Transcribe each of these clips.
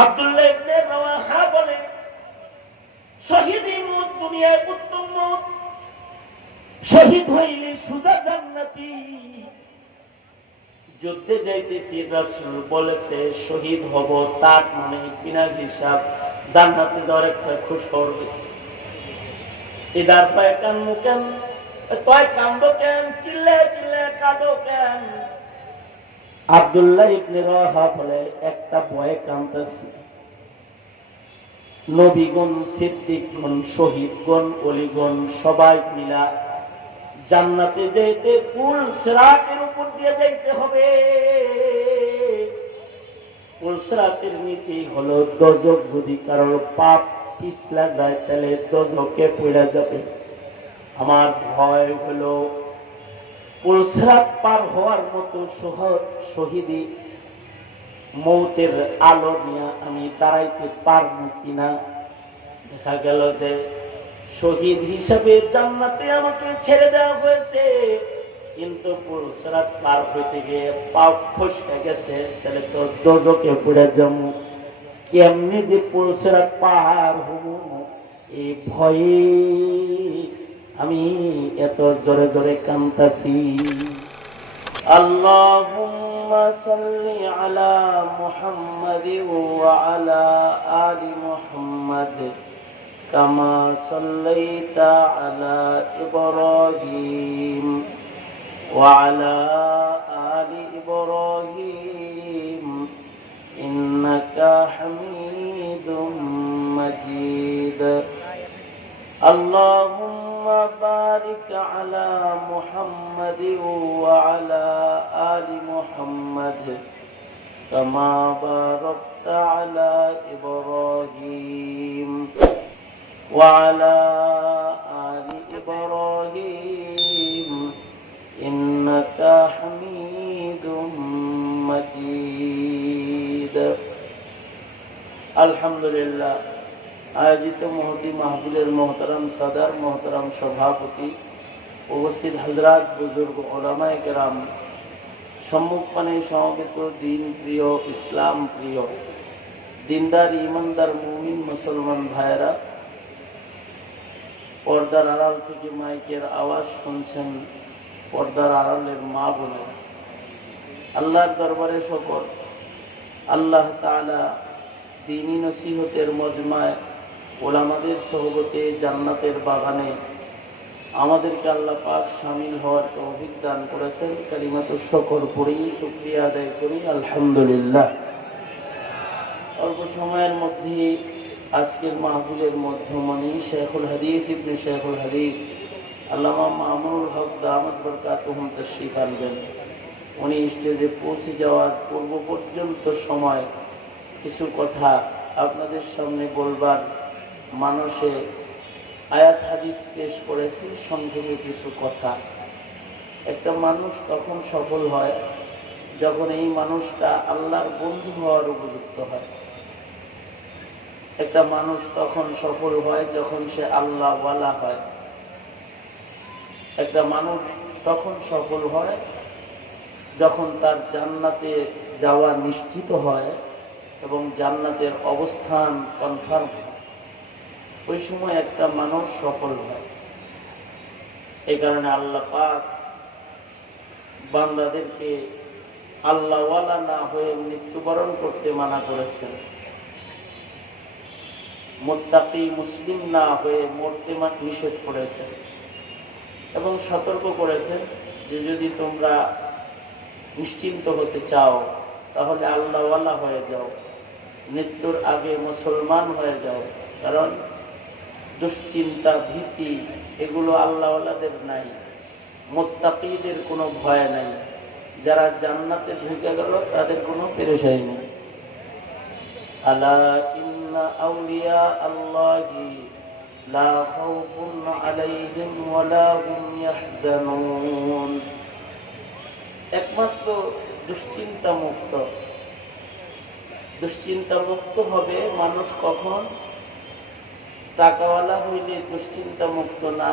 আব্দুল্লাহ ইবনে রাওয়াহা বলে, শহীদি মউত দুনিয়ায় উত্তম মউত, শহীদ হইলে সুজা জান্নাতি। যুদ্ধে যাইতেছি, রাসূল বলেছে শহীদ হব, তার মানে বিনা হিসাব জান্নাতে যাওয়ার একটা খুশখবর হয়েছে। এদার পায় কান মুকেন, তয় কান্দো কেন, চিল্লে চিল্লে কাঁদো কেন? আব্দুল্লাহ ইবনে রাওয়াহা বলে, একটা ভয়ে কাঁদতেছি। নবীগণ, সিদ্দিকগণ, শহীদগণ, ওলিগণ সবাই মিলা জান্নাতে যেতে পুল সিরাতের উপর দিয়ে যাইতে হবে। পুল সিরাতের নিচেই হলো দোজখ। যদি কারোর পাপ পিছলা যায় তাহলে দোজখে পড়ে যাবে। আমার ভয় হলো পুল সিরাত পার হওয়ার মতো শহীদি মৌতের আলো নিয়ে আমি দাঁড়াইতে পারবো কিনা। দেখা গেল যে শহীদ হিসাবে জান্নাতে আমাকে ছেড়ে দেওয়া হয়েছে, কিন্তু পুল সিরাত পার হইতে গিয়ে পাপ ফসকে গেছে, তাহলে তো দোজখে পড়ে যাবো। কেমনি যে পুল সিরাত পার হব, এই ভয়ে আমি এত জোরে জোরে কাঁদতাছি। আল্লাহুম্মা সাল্লি আলা মুহাম্মাদি ওয়া আলা আলি মুহাম্মাদ কামা সাল্লাইতা আলা ইব্রাহিম ওয়া আলা আলি ইব্রাহিম ইন্নাকা হামিদুম মাজিদ। আল্লাহুম্মা বারিক আলা মুহাম্মাদি ওয়া আলা আলি মুহাম্মাদ কামা বারাকতা আলা ইব্রাহিম ওয়া আলা আলি ইব্রাহিম ইন্নাকা হামিদুম মাজিদ। আলহামদুলিল্লাহ। আয়োজিত মহতি মাহফিলের মোহতারাম সাদার, মোহতারাম সভাপতি, উপস্থিত হযরত, বুজুর্গ, উলামায়ে কেরাম, সম্মুখপানে সমবেত দিন প্রিয়, ইসলাম প্রিয়, দিনদার, ইমানদার, মুমিন মুসলমান ভাইয়েরা, পর্দার আড়াল থেকে মাইকের আওয়াজ শুনছেন পর্দার আড়ালের মা বোনেরা, আল্লাহর দরবারে শকর, আল্লাহ তাআলা দ্বীনি নসিহতের মজমায় ওলামাদের সোহবতে জান্নাতের বাগানে আমাদেরকে আল্লাহ পাক শামিল হওয়ার তৌফিক দান করেছেন। কালিমাতুশ শুকর পড়ি, শুকরিয়া আদায় করি, আলহামদুলিল্লাহ। অল্প সময়ের মধ্যে আজকের মাহফিলের মধ্যমণি শেখুল হাদিস ইবনে শেখুল হাদিস আল্লামা মামুনুল হক দামাত বরকাতুহুম তাশরীফ আনবেন। উনি স্টেজে পৌঁছে যাওয়ার পূর্ব পর্যন্ত সময় কিছু কথা আপনাদের সামনে বলবার মানুষে আয়াত হাদিস পেশ করেছি। সংক্ষেপে কিছু কথা। একটা মানুষ তখন সফল হয় যখন এই মানুষটা আল্লাহর বন্ধু হওয়ার উপযুক্ত হয়। একটা মানুষ তখন সফল হয় যখন সে আল্লাহ ওয়ালা হয়। একটা মানুষ তখন সফল হয় যখন তার জান্নাতে যাওয়া নিশ্চিত হয় এবং জান্নাতের অবস্থান কনফার্ম হয়। ওই সময় একটা মানুষ সফল হয়। এই কারণে আল্লাহ পাক বান্দাদেরকে আল্লাহওয়ালা না হয়ে মৃত্যুবরণ করতে মানা করেছেন, মুত্তাকি মুসলিম না হয়ে মরতে নিষেধ করেছেন এবং সতর্ক করেছেন যে যদি তোমরা নিশ্চিন্ত হতে চাও তাহলে আল্লাহওয়ালা হয়ে যাও, মৃত্যুর আগে মুসলমান হয়ে যাও। কারণ দুশ্চিন্তা, ভীতি এগুলো আল্লাহওয়ালাদের নাই, মুত্তাকিদের কোনো ভয় নাই। যারা জান্নাতে ঢুকে গেল তাদের কোনো পেরেশানি নেই। আলা ইন্না আউলিয়া আল্লাহি লা খাউফুন আলাইহিম ওয়া লা হুম ইয়াহজানুন। একমাত্র দুশ্চিন্তা মুক্ত হবে মানুষ কখন? টাকাওয়ালা হইলে দুশ্চিন্তা মুক্ত না,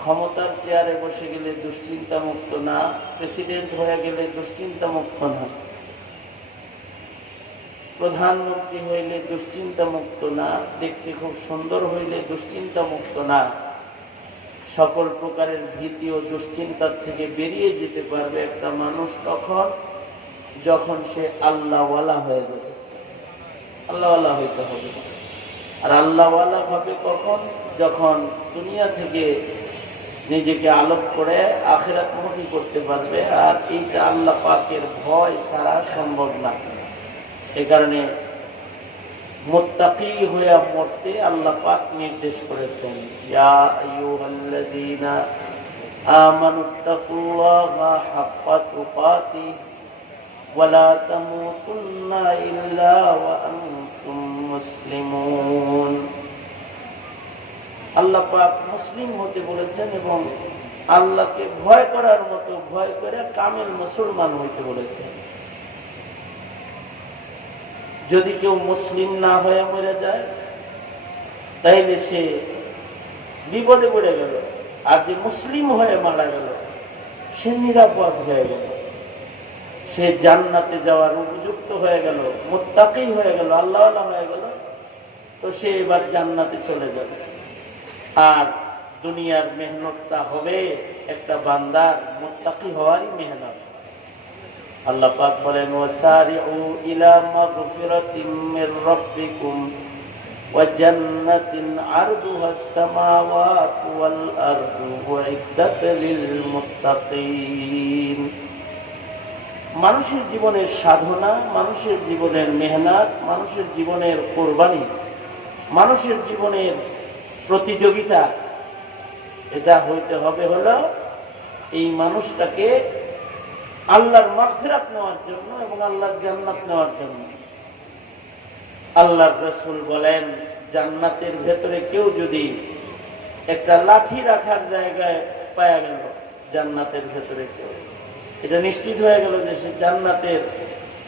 ক্ষমতার চেয়ারে বসে গেলে দুশ্চিন্তা মুক্ত না, প্রেসিডেন্ট হয়ে গেলে দুশ্চিন্তা মুক্ত না। প্রধানমন্ত্রী হইলে দুশ্চিন্তা মুক্ত না, দেখতে খুব সুন্দর হইলে দুশ্চিন্তা মুক্ত না। সকল প্রকারের ভীতি ও দুশ্চিন্তার থেকে বেরিয়ে যেতে পারবে একটা মানুষ তখন যখন সে আল্লাহওয়ালা হয়ে যাবে। আল্লাহওয়ালা হইতে হবে। আর আল্লাহওয়ালা হবে কখন? যখন দুনিয়া থেকে নিজেকে আলোক করে আখিরাতমুখী করতে পারবে। আর এইটা আল্লাহ পাকের ভয় ছাড়া সম্ভব না। এই কারণে মুত্তাকি হয়ে মরতে আল্লাহ পাক নির্দেশ করেছেন, ইয়া আইয়ুহাল্লাযীনা আমানুত্তাকুল্লাহা হাক্কা তুকাতিহি ওয়া লা তামুতুন্না ইল্লা ওয়া আনতুম মুসলিমুন। আল্লাহ পাক মুসলিম হতে বলেছেন এবং আল্লাহকে ভয় করার মতো ভয় করে কামেল মুসলমান হইতে বলেছেন। যদি কেউ মুসলিম না হয়ে মরে যায় তাইলে সে বিপদে পড়ে গেল। আর যে মুসলিম হয়ে মারা গেল সে নিরাপদ হয়ে গেল, সে জান্নাতে যাওয়ার উপযুক্ত হয়ে গেল, মুত্তাকি হয়ে গেল, আল্লাহওয়ালা হয়ে গেল। তো সে এবার জান্নাতে চলে যাবে। আর দুনিয়ার মেহনতটা হবে একটা বান্দার মুত্তাকি হওয়ারই মেহনত। আল্লাহ পাক বলেন, ওয়াসারিউ ইলা মাগফিরাতিম মির রাব্বিকুম ওয়া জান্নাতিন আরদুহাস সামাওয়াতু ওয়াল আরদু উইদ্দাত লিল মুত্তাকিন। মানুষের জীবনের সাধনা, মানুষের জীবনের মেহনত, মানুষের জীবনের কোরবানি, মানুষের জীবনের প্রতিযোগিতা, এটা হইতে হবে হলো এই মানুষটাকে আল্লাহর মাগফিরাত নেওয়ার জন্য এবং আল্লাহর জান্নাত নেওয়ার জন্য। আল্লাহর রাসূল বলেন, জান্নাতের ভেতরে কেউ যদি একটা লাঠি রাখার জায়গায় পাওয়া গেল, জান্নাতের ভেতরে কেউ, এটা নিশ্চিত হয়ে গেল যে সে জান্নাতের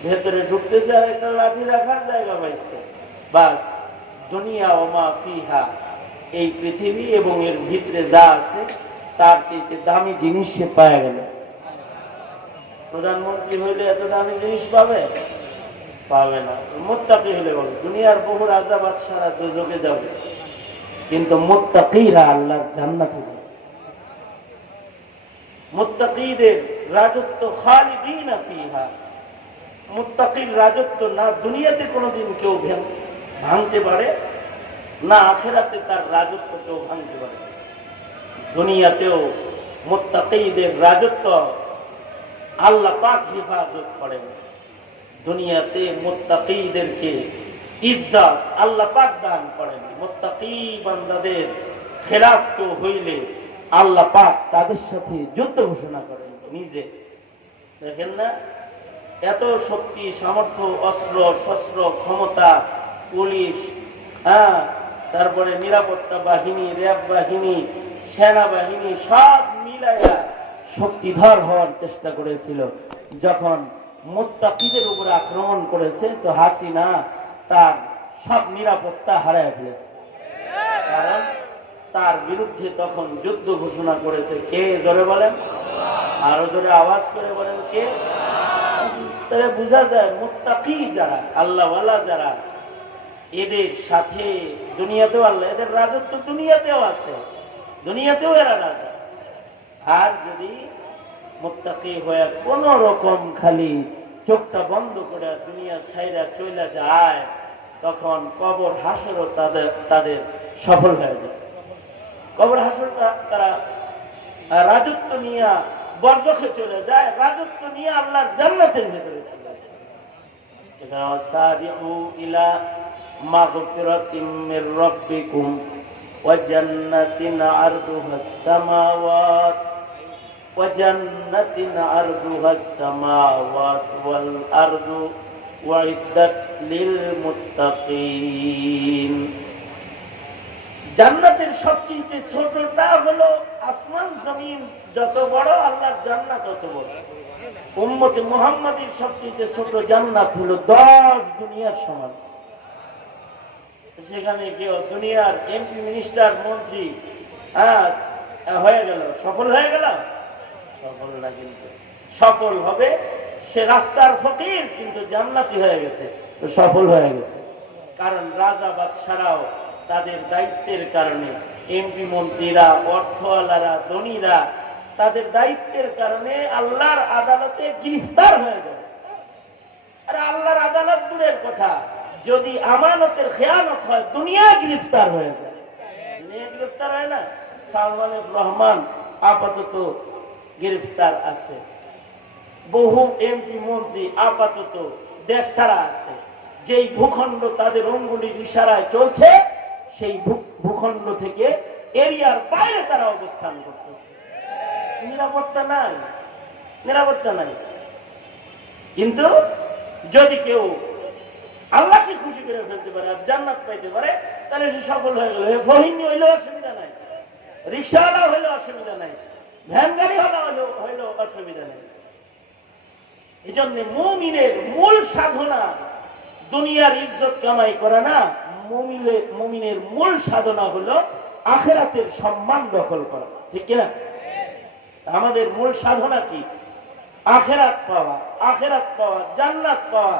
ভেতরে ঢুকতেছে আর একটা লাঠি রাখার জায়গা পাইছে। বাস, দুনিয়া ওয়া মা ফিহা, এই পৃথিবী এবং এর ভিতরে যা আছে তার চাইতে দামি জিনিস সে পাওয়া গেল। প্রধানমন্ত্রী হইলে এত দামি জিনিস পাবে? পাবে না। মুত্তাকি হলে বলে দুনিয়ার বহু রাজা বাদশারা দোজখে যাবে, কিন্তু মুত্তাকিরা আল্লাহর জান্নাতে যাবে। মুত্তাকিদের রাজত্ব খালিদিনা ফিহা, মুত্তাকির রাজত্ব না দুনিয়াতে কোনোদিন কেউ ভাঙতে পারে, না আখিরাতে তার রাজত্ব কেউ ভাঙতে পারে। দুনিয়াতেও মুত্তাকিদের রাজত্ব আল্লাহ পাক হেফাজত করেন। দুনিয়াতে মুত্তাকিদেরকে ইজ্জত আল্লাহ পাক দান করেন। মুত্তাকি বান্দাদের খেলাফ কেউ হইলে আল্লাহ পাক তাদের সাথে যুদ্ধ ঘোষণা করেন নিজে। দেখেন না, এত শক্তি, সামর্থ্য, অস্ত্র শস্ত্র, ক্ষমতা, পুলিশ, তারপরে নিরাপত্তা বাহিনী, র্যাব বাহিনী, সেনাবাহিনী সব মিলাইয়া শক্তিধর হওয়ার চেষ্টা করেছিল। যখন মুত্তাকিদের উপরে আক্রমণ করেছে তো হাসিনা তার সব নিরাপত্তা হারায় ফেলেছে। কারণ তার বিরুদ্ধে তখন যুদ্ধ ঘোষণা করেছে কে? জোরে বলেন, আরো জোরে আওয়াজ করে বলেন কে? তাহলে বোঝা যায় মুত্তাকি যারা, আল্লাহওয়ালা যারা, এদের সাথে দুনিয়াতেও আল্লাহ, এদের রাজত্ব দুনিয়াতেও আছে, দুনিয়াতেও এরা রাজা। আর যদি মুত্তাকি হয়ে কোন রকম খালি চোখটা বন্ধ করে দুনিয়া ছাইরা চলে যায়, তখন কবর হাসরও তাদের সফল হয়ে যায়। কবর হাসর তারা রাজত্ব নিয়ে বরজখে চলে যায়, রাজত্ব নিয়ে আল্লাহর জান্নাতের ভেতরে চলে যায়। এটা সারিউ ইলা মাগফিরাতিম মির রাব্বিকুম ওয়া জান্নাতিন আরদুহাস সামাওয়াত ওয়া জান্নাতিন আরদুহাস সামাওয়াত ওয়াল আরদু উইদ্দাত লিল মুত্তাকিন। জান্নাতের সবচেয়ে ছোটটা হলো আসমান জমিন যত বড়, আল্লাহর জান্নাত তত বড়। উম্মতে মুহাম্মাদীর সবচেয়ে ছোট জান্নাত হলো 10 দুনিয়ার সমান। সেখানে কেউ দুনিয়ার এমপি, মিনিস্টার, মন্ত্রী হয়ে গেল, সফল হয়ে গেল? সফল না। কিন্তু সফল হবে সে রাস্তার ফকির, কিন্তু জান্নাতি হয়ে গেছে। সফল হয়ে গেছে। কারণ রাজা বাদশারাও তাদের দায়িত্বের কারণে, এমপি মন্ত্রীরা, অর্থওয়ালারা, ধনীরা তাদের দায়িত্বের কারণে আল্লাহর আদালতে গ্রেফতার হয়ে যায়। আর আল্লাহর আদালত দূরের কথা, যদি আমানতের খেয়ানত হয় দুনিয়া গ্রেফতার হয়ে যায়। দুনিয়া গ্রেফতার হয় না? সালমান রহমান আপাতত গ্রেফতার আছে, বহু এমপি মন্ত্রী আপাতত দেশ ছাড়া আছে। যেই ভূখণ্ড তাদের অঙ্গুলির ইশারায় চলছে সেই ভূখণ্ড থেকে এরিয়ার বাইরে তারা অবস্থান করতেছে। নিরাপত্তা নাই, নিরাপত্তা নাই। কিন্তু যদি কেউ আল্লাহকে খুশি করে ফেলতে পারে আর জান্নাত পাইতে পারে, তাহলে সে সফল হয়ে গেল। ফহিনী হইলেও অসুবিধা নাই, রিক্সাওয়ালা হইলেও অসুবিধা নাই, ভ্যান গাড়ি হইলেও অসুবিধা নাই। এই জন্য মুমিনের মূল সাধনা দুনিয়ার ইজ্জত কামাই করা না, মুমিনের মূল সাধনা হলো আখিরাতের সম্মান দখল করা। ঠিক কিনা? আমাদের মূল সাধনা কি? আখিরাত পাওয়া, আখিরাত পাওয়া, জান্নাত পাওয়া,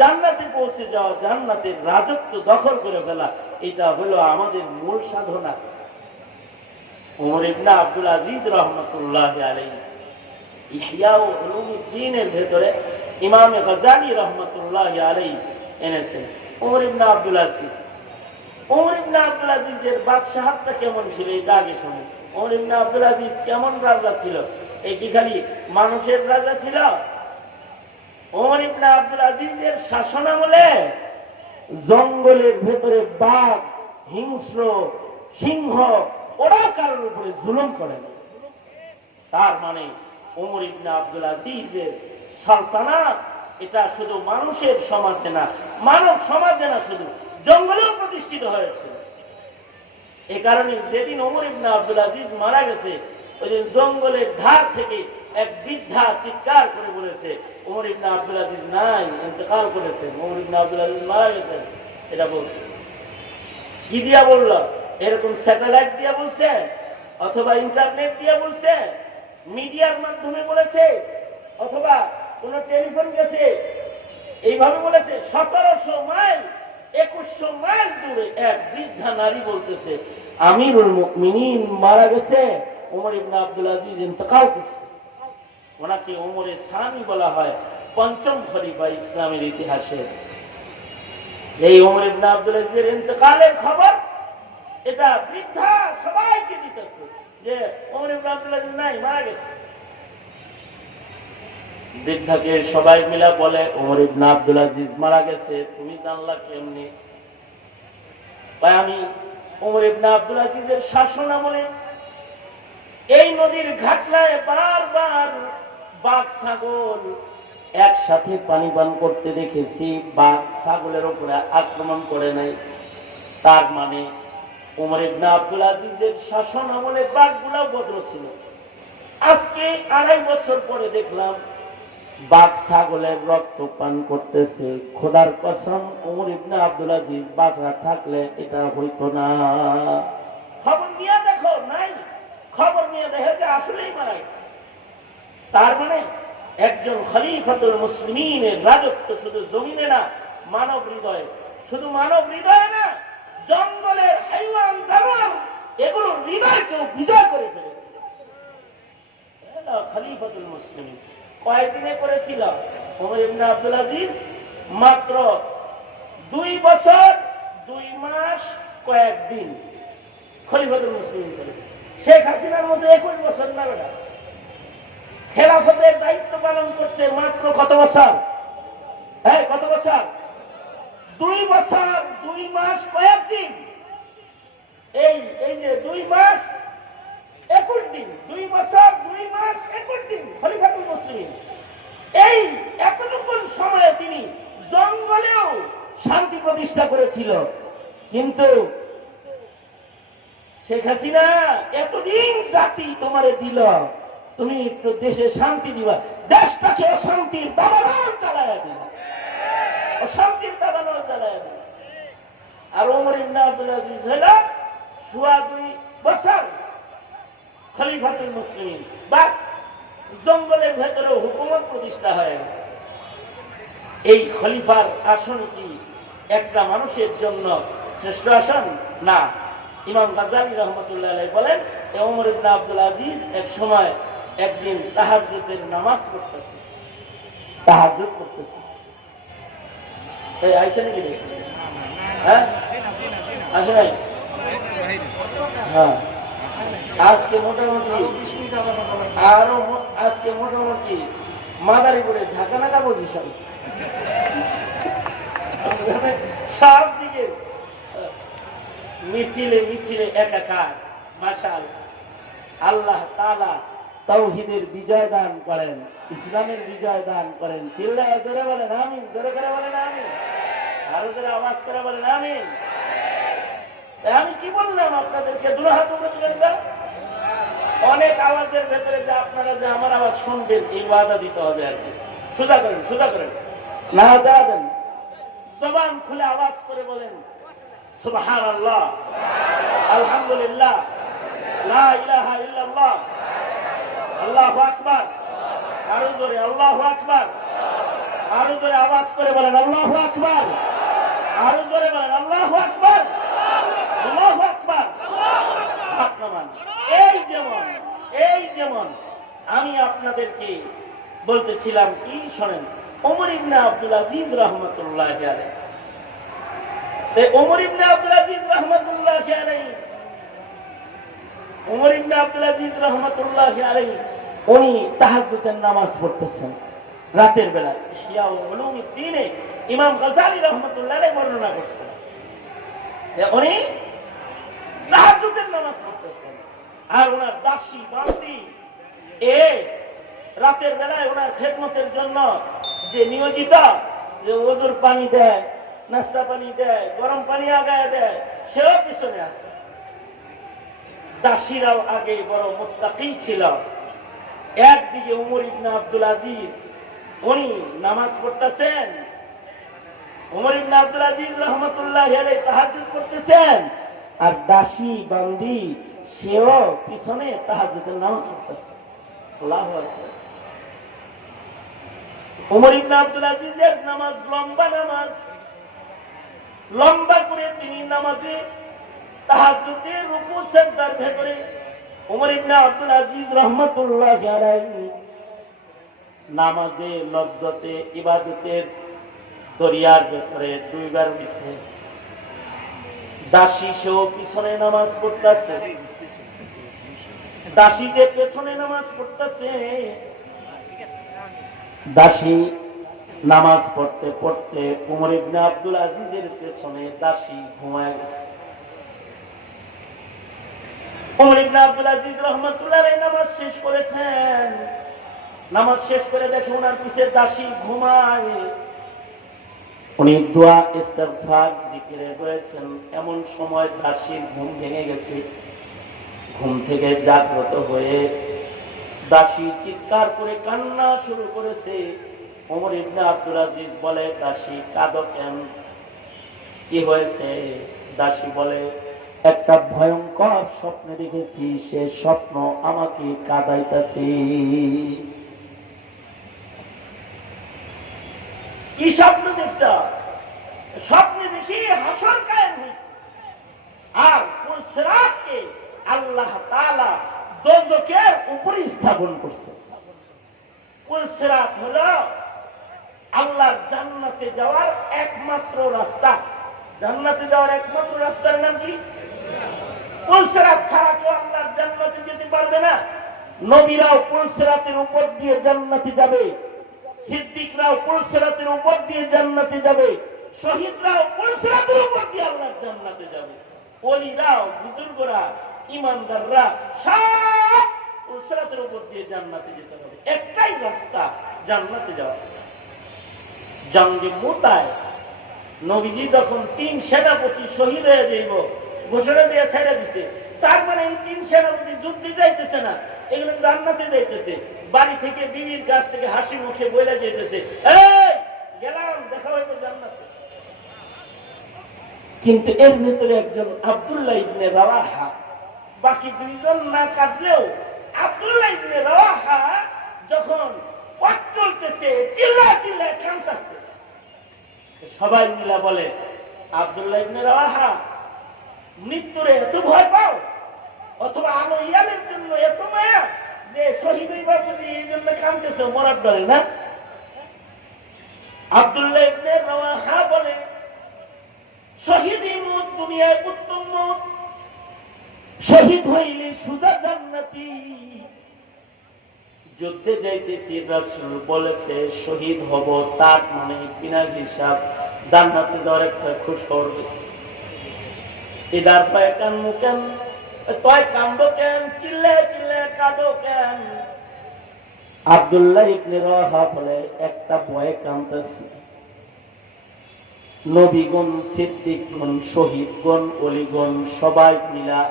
জান্নাতে পৌঁছে যাওয়া, জান্নাতের রাজত্ব দখল করে ফেলা, এটা হলো আমাদের মূল সাধনা। ওমর ইবনে আব্দুল আজিজ রহমাতুল্লাহি আলাইহি ইহয়া উলুমুদ্দিনের ভেতরে ইমাম গাজ্জালী রহমাতুল্লাহি আলাইহি এনেছেন। ওমর ইবনে আব্দুল আজিজ, ওমর ইবনে আব্দুল আজিজের বাদশাহতটা কেমন ছিল এটা আগে শুনুন। ওমর ইবনে আব্দুল আজিজ কেমন রাজা ছিল? এই কি খালি মানুষের রাজা ছিল? ওমর ইবনে আব্দুল আজিজের শাসনামলে জঙ্গলের ভেতরে বাঘ, হিংস্র, সিংহ ওরা কারোর উপরে জুলুম করে না। তার মানে ওমর ইবনে আব্দুল আজিজের সালতানাত এটা শুধু মানুষের সমাজে না, মানব সমাজে না, শুধু জঙ্গলেও প্রতিষ্ঠিত হয়েছে। এ কারণে যেদিন ওমর ইবনে আব্দুল আজিজ মারা গেছে, ওই দিন জঙ্গলের ধার থেকে এক বৃদ্ধা চিৎকার করে বলেছে, ওমর ইবনে আব্দুল আজিজ নাই, ইন্তেকাল করেছেন, ওমর ইবনে আব্দুল আজিজ মারা গেছেন। এটা বলছে। কি দিয়া বলল? এরকম স্যাটেলাইট দিয়া বলছে, অথবা ইন্টারনেট দিয়া বলছে, মিডিয়ার মাধ্যমে বলেছে, অথবা কোন টেলিফোন গেছে এইভাবে বলেছে? 1700 মাইল 2100 মাইল দূরে এক বৃদ্ধা নারী বলতেছে আমিরুল মুমিনিন মারা গেছে, ওমর ইবনে আব্দুল আজিজ ইন্তেকাল করছে। ওনাকে ওমরে সানি বলা হয়, পঞ্চম খলিফা ইসলামের ইতিহাসে। এই ওমর ইবনে আব্দুল আজিজের ইন্তেকালের খবর এটা বৃদ্ধা সবাইকে দিতেছে যে ওমর ইবনে আব্দুল আজিজ নাই, মারা গেছে। বৃদ্ধাকে সবাই মিলে বলে ওমর ইবনে আব্দুল আজিজ মারা গেছে, তুমি জানলা কেমনি? আমি ওমর ইবনে আব্দুল আজিজের শাসন আমলে এই নদীর ঘাটলায় বারবার বাঘ ছাগল একসাথে পানি পান করতে দেখেছি, বাঘ ছাগলের উপরে আক্রমণ করে নাই। তার মানে ওমর ইবনে আব্দুল আজিজের শাসন আমলে বাঘগুলাও ভদ্র ছিল। আজকে 2.5 বছর পরে দেখলাম বাঘ ছাগলের রক্ত পান করতেছে। খোদার কসম, ওমর ইবনে আব্দুল আজিজ বাঁচা থাকলে এটা হইতো না। খবর নিয়ে দেখো, নাই। খবর নিয়ে দেখে যে আসলেই মারা গেছে। তার মানে একজন খলিফাতুল মুসলিমিনের রাজত্ব শুধু জমিনে না, মানব হৃদয়ে। শুধু মানব হৃদয়ে না, জঙ্গলের হাইওয়ান জানোয়ার এগুলো হৃদয়কেও বিজয় করে ফেলেছে। খলিফাতুল মুসলিমিন কয়েকদিনে করেছিল ওমর ইবনে আব্দুল আজিজ? মাত্র 2 বছর 2 মাস কয়েকদিন খলিফাতুল মুসলিমিন ছিলেন। শেখ হাসিনার মধ্যে 21 বছর না বেটা। খেলাফতের দায়িত্ব পালন করছে মাত্র কত বছর? হ্যাঁ, কত বছর? 2 বছর 2 মাস কয়েকদিন। এই যে 2 মাস 21 দিন, 2 বছর 2 মাস 21 দিন খলিফাতুল মুসলিমিন। এই এতটুকু সময়ে তিনি জঙ্গলেও শান্তি প্রতিষ্ঠা করেছিল। কিন্তু শেখ হাসিনা এতদিন জাতি তোমারে দিল, তুমি একটু দেশে শান্তি দিবা, দেশটাকে অশান্তির দাবানল চালায়া দিবা, অশান্তির দাবানল চালায়া দিবা। আর ওমর ইবনে আব্দুল আজিজ হলো 2.5 বছর খলিফাতুল মুসলিমিন, বাস জঙ্গলের ভেতরে হুকুমত প্রতিষ্ঠা হয়ে গেছে। এই খলিফার আসন কি একটা মানুষের জন্য শ্রেষ্ঠ আসন? না। ইমাম গাজ্জালী রহমতুল্লাহ আলাইহি বলেন, ওমর ইবনে আব্দুল আজিজ এক সময় একদিন তাহাজ্জুদের নামাজ পড়তেছে, তাহাজ্জুদ করতেছে। এই আইসেন কি? হ্যাঁ, আসে নাই? হ্যাঁ, আজকে মোটামুটি আরো আজকে মোটামুটি মাদারীপুরে ঝাঁকানাকা পজিশন, সব দিকে মিছিলে মিছিলে একাকার। মাশাআল্লাহ, আল্লাহ তাআলা তাওহীদের বিজয় দান করেন, ইসলামের বিজয় দান করেন। চিল্লায় জোরে বলেন আমিন, জোরে করে বলেন আমিন, আরো জোরে আওয়াজ করে বলেন আমিন। আমি কি বললাম আপনাদেরকে? দুই হাত উপরে তুলে দাও। অনেক আওয়াজের ভেতরে যে আপনারা যে আমার আওয়াজ শুনবেন এই ওয়াদা দিতে হবে আর কি। সোজা করেন, সোজা করেন, না যা দেন, জবান খুলে আওয়াজ করে বলেন সুবহানাল্লাহ, আলহামদুলিল্লাহ, লা ইলাহা ইল্লাল্লাহ, আল্লাহু আকবার। আরো জোরে আল্লাহু আকবার, আরো জোরে আওয়াজ করে বলেন আল্লাহু আকবার, আরো জোরে বলেন আল্লাহু আকবার, আল্লাহু আকবার। এই যেমন আমি আপনাদেরকে বলতেছিলাম কি শোনেন, ওমর ইবনে আব্দুল আজিজ রাহমাতুল্লাহি আলাইহি, ওমর ইবনে আব্দুল আজিজ রাহমাতুল্লাহি আলাইহি, ওমর ইবনে আব্দুল আজিজ রাহমাতুল্লাহি আলাইহি উনি তাহাজ্জুদের নামাজ পড়তেছেন রাতের বেলা। ইহয়া উলুমুদ্দিনে ইমাম গাজ্জালী রাহমাতুল্লাহি আলাইহি বর্ণনা করছেন উনি তাহাজ্জুদের নামাজ পড়তেছেন। আর ওনার দাসী বান্দি রাতের বেলায় ওনার খেদমতের জন্য যে নিয়োজিত, যে ওজুর পানি দেয়, নাস্তা পানি দেয়, গরম পানি আগায় দেয়, সেও পিছনে আছে। দাসীরাও আগে বড় মুত্তাকি ছিল। একদিকে ওমর ইবনে আব্দুল আজিজ উনি নামাজ পড়তেছেন, ওমর ইবনে আব্দুল আজিজ রাহমাতুল্লাহি আলাইহি তাহাজ্জুদ করতেছেন, আর দাসী বান্দি সেও পিছনে তাহাজ্জুদের নামাজ পড়তেছে। আল্লাহু আকবার। ওমর ইবনে আব্দুল আজিজের নামাজ লম্বা নামাজ, লম্বা করে তিনি নামাজে তাহাজ্জুদের রুকু সিজদার ভেতরে ওমর ইবনে আব্দুল আজিজ রাহমাতুল্লাহি আলাইহি নামাজে লজ্জতে ইবাদতের দরিয়ার ভেতরে দুইবার মিশে। দাসী সেও পিছনে নামাজ পড়তেছে, দাসী যে পেছনে নামাজ পড়তেছে, দাসী নামাজ পড়তে পড়তে ওমর ইবনে আব্দুল আজিজের পেছনে দাসী ঘুমায় গেছে। ওমর ইবনে আব্দুল আজিজ রাহমাতুল্লাহ আলাইহি নামাজ শেষ করেছেন, নামাজ শেষ করে দেখে ওনার পিছে দাসী ঘুমায়। উনি দোয়া ইস্তিগফার জিকিরে রয়েছেন, এমন সময় দাসীর ঘুম ভেঙে গেছে। ঘুম থেকে জাগ্রত হয়ে দাসী চিৎকার করে কান্না শুরু করেছে। ওমর ইবনে আব্দুল আজিজ বলে, দাসী কাঁদো কেন, কি হয়েছে? দাসী বলে, একটা ভয়ঙ্কর স্বপ্ন দেখেছি, সে স্বপ্ন আমাকে কাঁদাইতেছে। কি স্বপ্ন দেখছ? স্বপ্নে দেখি হাসর কায়েম হয়েছে, আর কোন সিরাতকে আল্লাহ তাআলা দোজখের উপরে স্থাপন করছে। কোন সিরাত হলো আল্লাহর জান্নাতে যাওয়ার একমাত্র রাস্তা। জান্নাতে যাওয়ার একমাত্র রাস্তার নাম কি? কোন সিরাত ছাড়া কেউ আল্লাহর জান্নাতে যেতে পারবে না। নবীরাও কোন সিরাতের উপর দিয়ে জান্নাতে যাবে, সিদ্দিকরাও কোন সিরাতের উপর দিয়ে জান্নাতে যাবে, শহীদরাও কোন সিরাতের উপর দিয়ে আল্লাহর জান্নাতে যাবে, ওলিরাও, বুজুর্গরা, ইমানদাররা সব কোন সিরাতের উপর দিয়ে জান্নাতে যেতে হবে। একটাই রাস্তা জান্নাতে যাওয়া। জঙ্গে মুতায় নবীজি যখন 3 সেনাপতি শহীদ হয়ে যাইব ঘোষণা দিয়ে ছেড়ে দিছে, তার মানে এই 3 সেনাপতি যুদ্ধে যাইতেছে না, এগুলো জান্নাতে যাইতেছে। বাড়ি থেকে বিবির কাছ থেকে হাসি মুখে বলে যাইতেছে, এই গেলাম, দেখা হইতো জান্নাতে। কিন্তু এর ভিতরে একজন আব্দুল্লাহ ইবনে রাওয়াহা, বাকি 2 জন না কাঁদলেও আব্দুল্লাহ ইবনে রাওয়াহা যখন পথ চলতেছে চিল্লা চিল্লা কাঁদতেছে, সবাই মিলে বলে, আব্দুল্লাহ ইবনে রাওয়াহা, মৃত্যুরে এত ভয় পাও, অথবা আলো ইয়ালের জন্য এত মায়া যে শহীদ হইবার প্রতি এই জন্য কাঁদতেছ, মরার ডরে না? আব্দুল্লাহ ইবনে রাওয়াহা বলে, শহীদই মত দুনিয়ায় উত্তম মত, শহীদ হইলে সুজা জান্নাতি। যুদ্ধে যাইতেছি, রাসূল বলেছে শহীদ হব, তার মানে বিনা হিসাব জান্নাতে যাওয়ার একটা খুশখবর হয়েছে। এদার পায় কান্দো কেন, তয় কান্দো কেন, চিল্লে চিল্লে কাঁদো কেন? আব্দুল্লাহ ইবনে রাওয়াহা বলে, একটা ভয়ে কাঁদতেছি। নবীগণ, সিদ্দিকগণ, শহীদগণ, ওলিগণ সবাই মিলা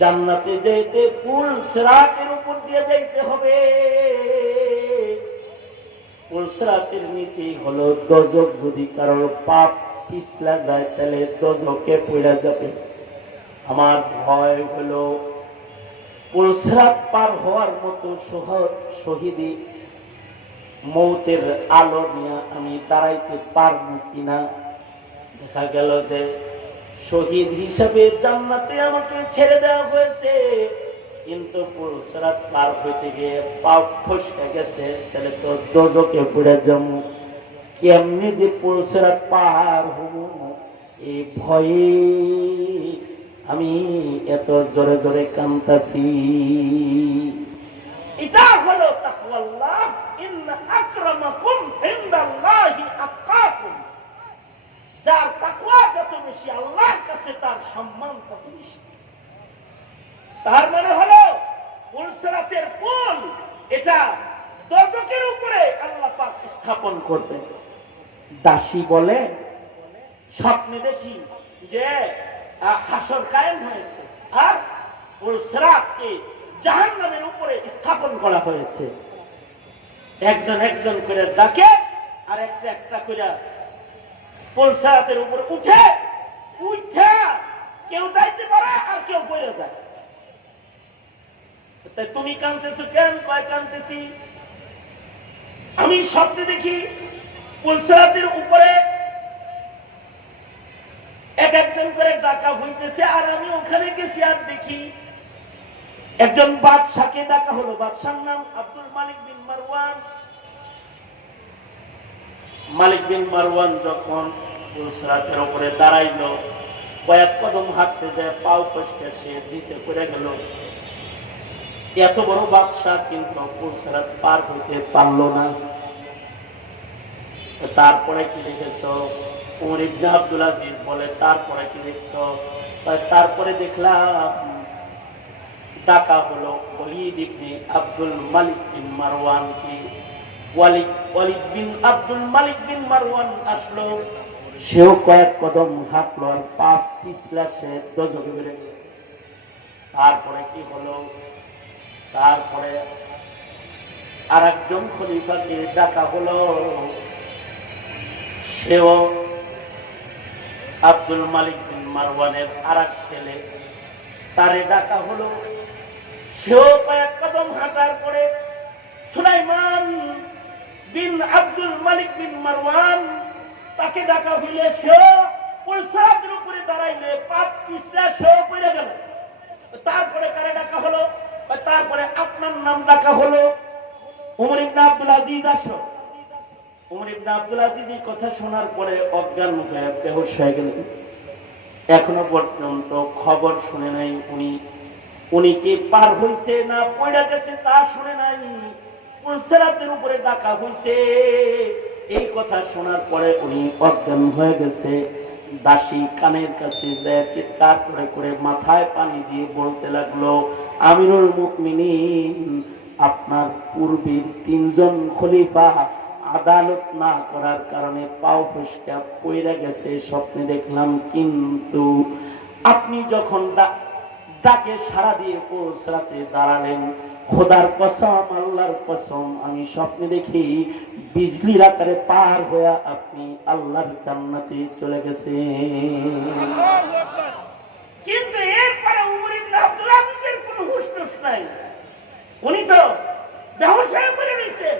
জান্নাতে যেতে পুল সিরাতের উপর দিয়ে যাইতে হবে। পুল সিরাতের নিচেই হলো দোজখ। যদি কারোর পাপ পিছলা যায় তাহলে দোজখে পড়ে যাবে। আমার ভয় হলো পুল সিরাত পার হওয়ার মতো শহীদি মৌতের আলো নিয়ে আমি দাঁড়াইতে পারবো কিনা। দেখা গেল যে শহীদ হিসাবে জান্নাতে আমাকে ছেড়ে দেওয়া হয়েছে, কিন্তু পুল সিরাত পার হইতে গিয়ে পা ফসকে গেছে, তাহলে তো দোজখে পড়ে যাবো। কেমনি যে পুল সিরাত পার হব, এই ভয়ে আমি এত জোরে জোরে কাঁদতাছি। এটা হলো তাকওয়াল্লাহ, ইন্না আকরামাকুম ইনদাল্লাহি আতকাকুম। যার তাকওয়া যত বেশি, আল্লাহর কাছে তার সম্মান তত বেশি। তার মানে হলো পুল সিরাতের পুল, এটা দোজখের উপরে আল্লাহ পাক স্থাপন করবেন। দাসী বলে, স্বপ্নে দেখি যে হাসর কায়েম হয়েছে আর পুল সিরাতকে জাহান্নামের উপরে স্থাপন করা হয়েছে। একজন একজন করে ডাকে, আর একটা একটা করে পুল সিরাতের উপরে উঠে কেউ যাইতে পারে আর কেউ পড়ে যায়। তুমি কাঁদতেছো কেন? কয় কাঁদতেছি, আমি স্বপ্নে দেখি পুল সিরাতের উপরে এক একজন করে ডাকা হইতেছে, আর আমি ওখানে গেছি আর দেখি একজন বাদশাকে ডাকা হলো। বাদশার নাম আব্দুল মালিক বিন মারওয়ান। মালিক বিন মারওয়ান যখন পুল সিরাতের উপরে দাঁড়াইলো, কয়েক কদম হাঁটতে যায়, পাও ফসকে সে নিচে পড়ে গেল। এত বড় বাদশাহ কিন্তু পুল সিরাত পার হইতে পারলো না। তারপরে কি দেখেছো? উমর ইবনে আব্দুল আজিজ বলে, তারপরে কি দেখছো? তারপরে দেখলাম ডাকা হলো ওয়ালিদ ইবনে আব্দুল মালিক বিন মারওয়ান কি। ওয়ালিদ বিন আব্দুল মালিক বিন মারওয়ান আসলো, সেও কয়েক কদম হাঁটলো, আর পাপ পিছলা সে দোজখে বেড়ে গেল। তারপরে কি হলো? তারপরে আর একজন খলিফাকে ডাকা হলো, সেও আব্দুল মালিক বিন মারওয়ানের আর এক ছেলে, তারে ডাকা হলো। সেও কয়েক কদম হাঁটার পরে সুলাইমান বিন আব্দুল মালিক বিন মারওয়ান, তাকে ডাকা হইলে সেও পুল সিরাতের উপরে দাঁড়াইলে পাপ পিছলা সেও পড়ে গেল। তারপরে কারে ডাকা হলো? তারপরে আপনার নাম ডাকা হলো, উমর ইবনে আব্দুল আজিজ আসো। উমর ইবনে আব্দুল আজিজ এই কথা শোনার পরে অজ্ঞান হয়ে বেহুশ হয়ে গেলেন। এখনো পর্যন্ত খবর শুনে নাই উনি কি পার হইছে না পড়ে গেছে তা শুনে নাই। পুল সিরাতের উপরে ডাকা হইছে, এই কথা শোনার পরে উনি অজ্ঞান হয়ে গেছে। দাসী কানের কাছে চিৎকার করে করে মাথায় পানি দিয়ে বলতে লাগলো, আমিরুল মুমিনিন, আপনার পূর্বের তিনজন খলিফা আদালত না করার কারণে পাও ফসকা পড়ে গেছে, স্বপ্নে দেখলাম। কিন্তু আপনি যখন ডাকে সাড়া দিয়ে পুল সিরাতে দাঁড়ালেন, খোদার কসম, আল্লাহর কসম, আমি স্বপ্নে দেখি বিজলির আকারে পার হয়ে আপনি আল্লাহর জান্নাতে চলে গেছেন। কিন্তু এরপরে উমর ইবনে আব্দুল আজিজের কোনো হুঁশ টুস নাই, উনি তো বেহুশ হয়ে পড়ে রয়েছেন।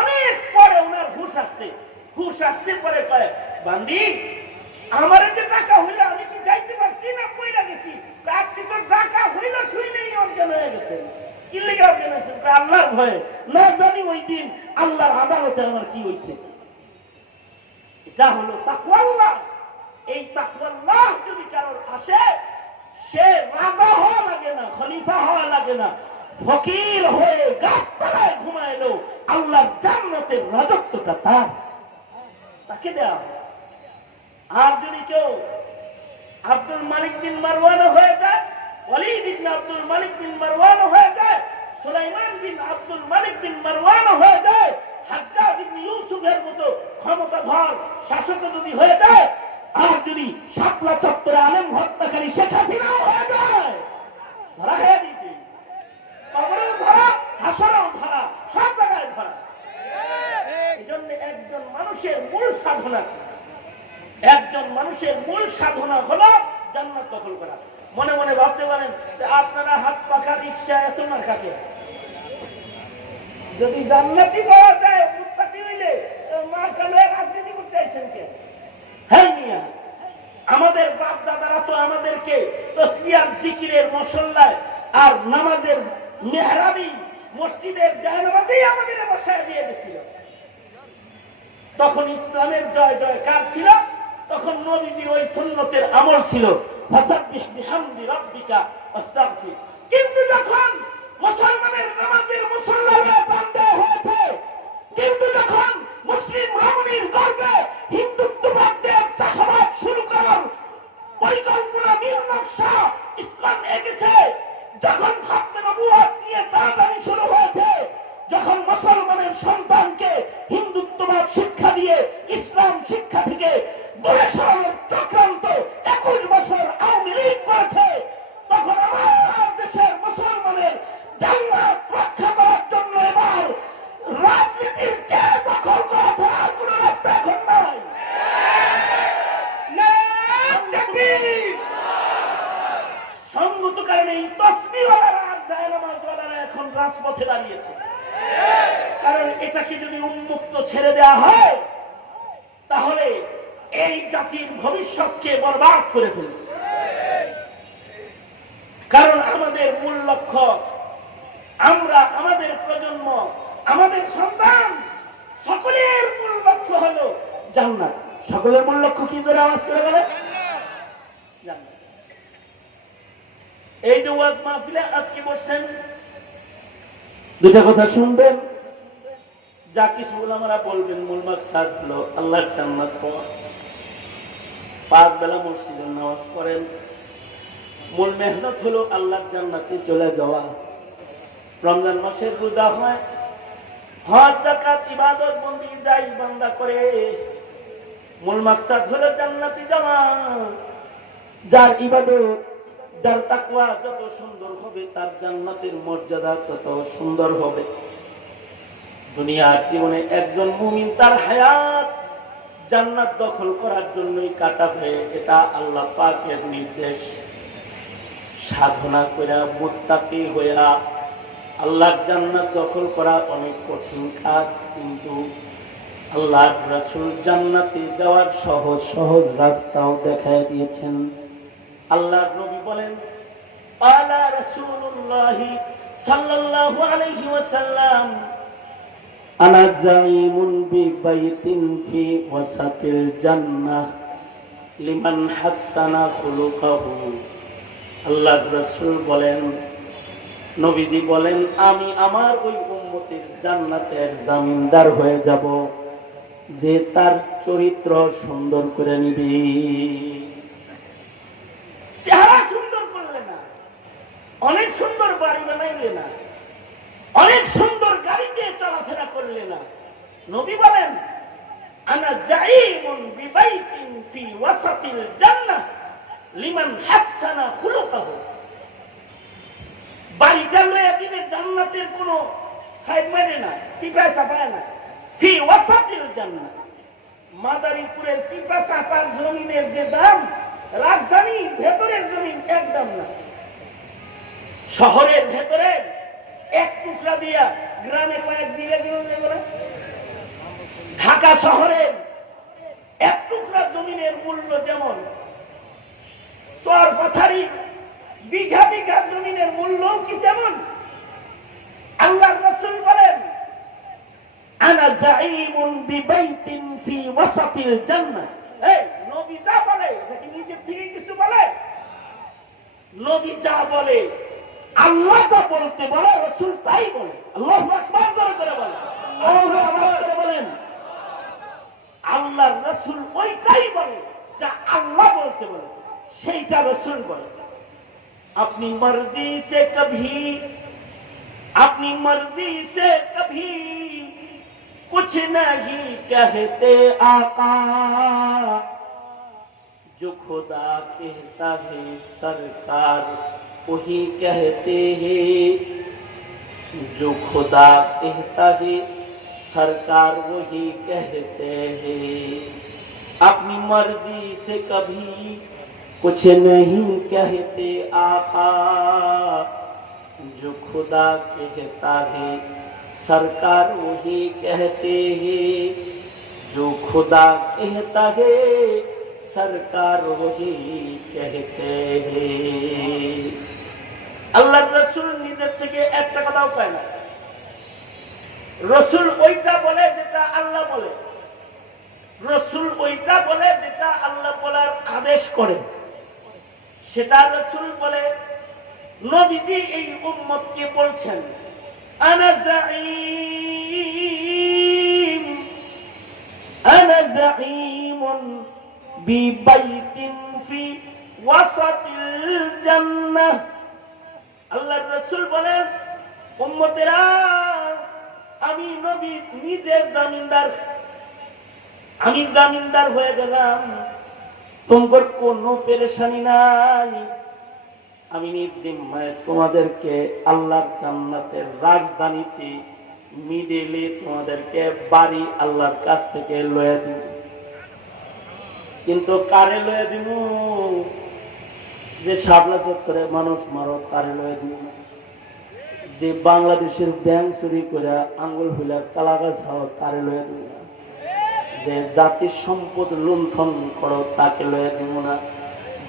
অনেক পরে ওনার হুঁশ আসছে। হুশ আসছে পরে কয়, বান্দি আমার যে টাকা হইলো আমি কি যাইতে পারছি না কইরা গেছি? আপনি তো টাকা হইলো শুইলেই অজ্ঞান হয়ে গেছেন। কি লেগে অজ্ঞান হয়েছেন? আল্লাহর ভয়ে। না জানি ওই দিন আল্লাহর আদালতে আমার কি হয়েছে। এটা হলো তাকওয়াল্লাহ। এই তাকওয়াল্লাহ যদি কারোর আসে, সে রাজা হওয়া লাগে না, খলিফা হওয়া লাগে না, ফকির হয়ে গাছতলায় ঘুমাইলো আল্লাহর জান্নাতের রাজত্বটা তাকে দেওয়া। আর যদি কেউ আব্দুল মালিক বিন মারওয়ান হয়ে যায়, ওয়ালিদ ইবনে আব্দুল মালিক বিন মারওয়ান হয়ে যায়, সুলাইমান বিন আব্দুল মালিক বিন মারওয়ান হয়ে যায়, হাজ্জাজ ইবনে ইউসুফের মতো ক্ষমতাধর শাসক যদি হয়ে যায়, আর যদি শাপলা চত্বরে আলেম হত্যাকারী শেখ হাসিনাও হয়ে যায়, ধরা খেয়ে দিতে, কবরেও ধরা, হাসরেও ধরা, সব জায়গায় ধরা। এই জন্য একজন মানুষের মূল সাধনা হলো জান্নাত দখল করা। মনে মনে ভাবতে পারেন আপনারা হাত পাখা রিক্সা এত না কাকে, যদি জান্নাতি পাওয়া যায় মুত্তাকি হইলে মার কালে রাজনীতি করতে আইছেন কে? হ্যাঁ মিয়া, আমাদের বাপ দাদারা তো আমাদেরকে তাসবিহ জিকিরের মুসল্লায় আর নামাজের মেহরাবি মসজিদের জায়নামাজেই আমাদের বসায় দিয়ে দিয়েছিল। তখন ইসলামের জয় জয়কার ছিল, তখন নবীজির ওই সুন্নতের আমল ছিল, ফাসাব্বিহ বিহামদি রাব্বিকা ওয়াস্তাগফির। কিন্তু যখন মুসলমানের নামাজের মুসল্লায় বন্ধ হয়েছে, কিন্তু যখন মুসলিম রমণীর গর্বে হিন্দুত্ববাদের চাষাবাদ শুরু করার পরিকল্পনা নীলনকশা ইসলাম এগেছে, যখন খাতমে নবুয়ত নিয়ে টানাটানি শুরু হয়েছে, যখন মুসলমানের সন্তানকে হিন্দুত্ববাদ শিক্ষা দিয়ে ইসলাম শিক্ষা থেকে দূরে সরানোর চক্রান্ত 21 বছর আওয়ামী লীগ করেছে, তখন আমার দেশের মুসলমানের জান্নাত রক্ষা করার জন্য এবার রাজনীতির চেয়ে দখল করা ছাড়া আর কোন রাস্তা এখন নাই। সঙ্গত কারণে এই তসবিহওয়ালারা আর জায়নামাজওয়ালারা এখন রাজপথে দাঁড়িয়েছে। কারণ এটাকে যদি উন্মুক্ত ছেড়ে দেওয়া হয়, তাহলে এই জাতির ভবিষ্যৎকে বরবাদ করে ফেলবে। কারণ আমাদের মূল লক্ষ্য, আমরা, আমাদের প্রজন্ম, আমাদের সন্তান, সকলের মূল লক্ষ্য হলো জান্নাত। সকলের মূল লক্ষ্য কি করে আওয়াজ করে বলে? জান্নাত। এই যে ওয়াজ মাহফিলে আজকে বসছেন, দুটা কথা শুনবেন, যা কিছু ওলামারা বলবেন, মূল মাকসাদ হলো আল্লাহর জান্নাত পাওয়া। 5 বেলা মসজিদে নামাজ পড়েন, মূল মেহনত হলো আল্লাহর জান্নাতে চলে যাওয়া। রমজান মাসের রোজা হয়, হজ যাকাত ইবাদত বন্দেগী যাই বান্দা করে, মূল মাকসাদ হলো জান্নাতে যাওয়া। যার ইবাদত, যার তাকওয়া যত সুন্দর হবে, তার জান্নাতের মর্যাদা তত সুন্দর হবে। দুনিয়ার জীবনে একজন মুমিন তার হায়াত জান্নাত দখল করার জন্যই কাটাবে, এটা আল্লাহ পাকের নির্দেশ। সাধনা কইরা মুত্তাকি হইয়া আল্লাহর জান্নাত দখল করা অনেক কঠিন কাজ, কিন্তু আল্লাহর রাসূল জান্নাতে যাওয়ার সহজ সহজ রাস্তাও দেখায় দিয়েছেন। আল্লাহর নবী বলেন, আলা রাসূলুল্লাহ সাল্লাল্লাহু আলাইহি ওয়াসাল্লাম, আনা যাইমুন বিবাইতিন ফি ওয়াসাতিল জান্নাহ লিমান হাসানা খুলুকাহু। আল্লাহর রাসূল বলেন, নবীজি বলেন, আমি আমার ওই উম্মতের জান্নাতের জামিনদার হয়ে যাব, যে তার চরিত্র সুন্দর করে নিবে। চেহারা সুন্দর করলে না, অনেক সুন্দর বাড়ি বানাইলে না, অনেক সুন্দর গাড়ি দিয়ে চলাফেরা করলে না, নবী বলেন, আনা যাইমুন বিবাইতিন ফি ওয়াসাতিল জান্নাহ লিমান হাসানা খুলুকাহু। বাড়িটা লইয়া দিলে জান্নাতের কোন সাইড মানে না, সিপাই চাপায় না। ফি ওয়াসাতিল জান্নাহ, মাদারীপুরের সিপা চাপার জমিনের যে দাম, রাজধানী ভেতরের জমিন একদম না। শহরের ভেতরে এক টুকরা দিয়া গ্রামে কয়েক দিলে ঢাকা শহরের এক টুকরা জমিনের মূল্য যেমন চর পাথারি বিঘা বিঘা জমিনের মূল্য কি তেমন। আল্লাহর রাসূল বলেন, আনা যাঈমুন বিবাইতিন ফি ওয়াসাতিল জান্নাহ। এই নবী যা বলে নাকি নিজে থেকে কিছু বলে? নবী যা বলে, আল্লাহ যা বলতে বলে, রাসূল তাই বলে। আল্লাহু আকবার করে বলেন, আল্লাহু আকবার করে বলেন। আল্লাহর রাসূল ওইটাই বলে যা আল্লাহ বলতে বলে, সেইটা রাসূল বলে। अपनी मर्जी से कभी कुछ नहीं कहते आका, जो खुदा कहता है सरकार वही कहते हैं, जो खुदा कहता है सरकार वही कहते हैं। अपनी मर्जी से कभी कुछ नहीं कहते आका, जो खुदा कहता है सरकार वही कहते हैं, जो खुदा कहता है सरकार वही कहते हैं। আল্লাহর রাসূল নিজের থেকে একটা কথাও পায় না। রাসূল ওইটা বলে যেটা আল্লাহ বলে, রাসূল ওইটা বলে যেটা আল্লাহ বলার আদেশ করে, সেটা রাসূল বলে। নবীজি এই উম্মতকে বলছেন, আনা যাঈমুন বিবাইতিন ফি ওয়াসাতিল জান্নাহ। আল্লাহর রাসূল বলেন, উম্মতেরা, আমি নবী নিজে জামিনদার, আমি জামিনদার হয়ে গেলাম, তোমার কোনো পেরেশানি নাই। আমি নিজ জিম্মায় তোমাদেরকে আল্লাহর জান্নাতের রাজধানীতে মিডলে তোমাদেরকে বাড়ি আল্লাহর কাছ থেকে লয়ে দিব। কিন্তু কারে লয়ে দিব? যে শাপলা চত্বরে মানুষ মারো তারে লয়ে দিব না, যে বাংলাদেশের ব্যাংক চুরি করে আঙ্গুল ফুলা কালাগাছ খাও তারে লয়ে দিব না, যে জাতির সম্পদ লুণ্ঠন করো তাকে লয়ে দিব না,